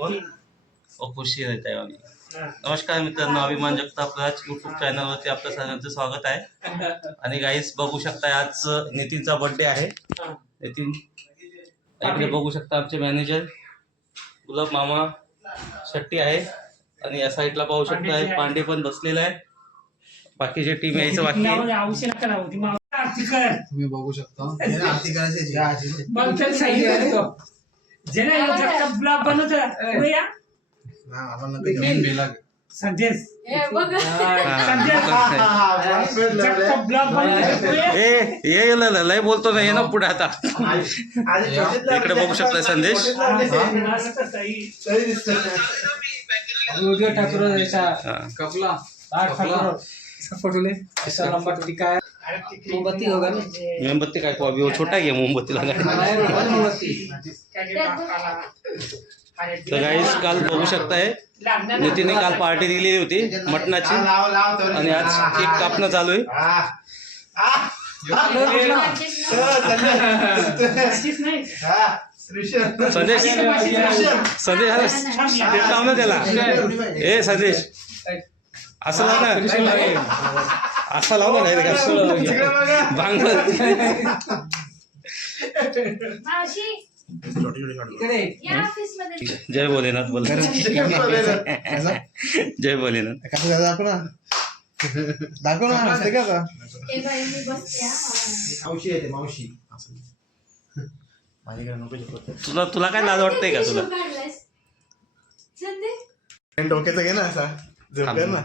कोण खुशी रहता है. नमस्कार मित्रांनो, अभिमान जगताप राज यूट्यूब चॅनलवरती आपलं सगळ्यांचं स्वागत आहे. आणि गाईस बघू शकता आज नितीनचा बर्थडे आहे. नितीन इकडे बघू शकता आमचे मॅनेजर गुलाब मामा शेट्टी आहे आणि या साईडला पाहू शकता पांडे पण बसलेला आहे. बाकीची टीम यायचं बाकी तुम्ही बघू शकता संदेश लय बोलतो नाही ना पुढे आता. इकडे बघू शकता संदेश. मोमबत्ती होगा ना, मोमबत्ती काय अभी वो छोटा है मोमबत्ती तर गाईस काल बघू शकताय नितीनने काल पार्टी दिलेली होती मटणाची आणि आज केक कापणं चालू आहे. संदेश संदेश काम ना त्याला. ए संदेश असं लाव ना, असं लाव ना भांग. जय भोलेनाथ बोल. जय भोलेनाथ दाखव ना मावशी तुला तुला काय लाज वाटतंय का तुला. डोक्याचं घे ना असा झोप ना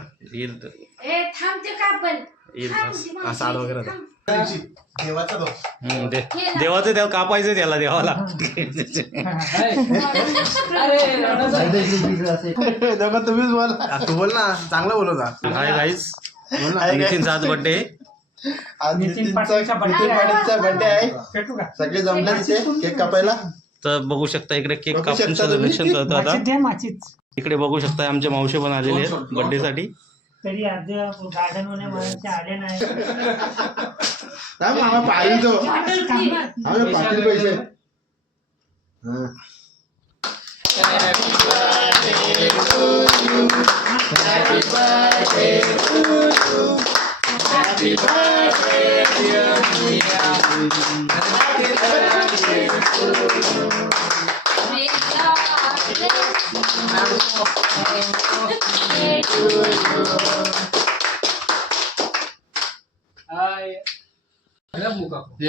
असा आड वगैरे देवाचा देवाचं त्याला कापायचं त्याला देवाला. तुम्हीच बोल तू बोल ना चांगला बोलवता. हाय गाईस नितीनचा आज बर्थडे. आज नितीनचा बर्थडे आहे. सगळे जमले तिथे केक कापायला. तर बघू शकता इकडे केक कापून सेलिब्रेशन करतो आता. इकडे बघू शकता आमच्या मावशी पण आलेले आहेत बर्थडे साठी. तरी गार्डन मध्ये मला आले नाही. मामा पाहिजे तो पाटील पैसे.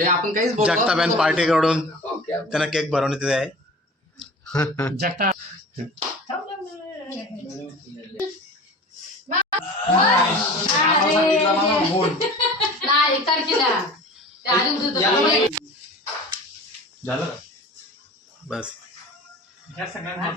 आपण काहीच जगताबेन पार्टी कडून त्यांना केक भरवण्यात येत आहे. झालं बस सगळ्यांना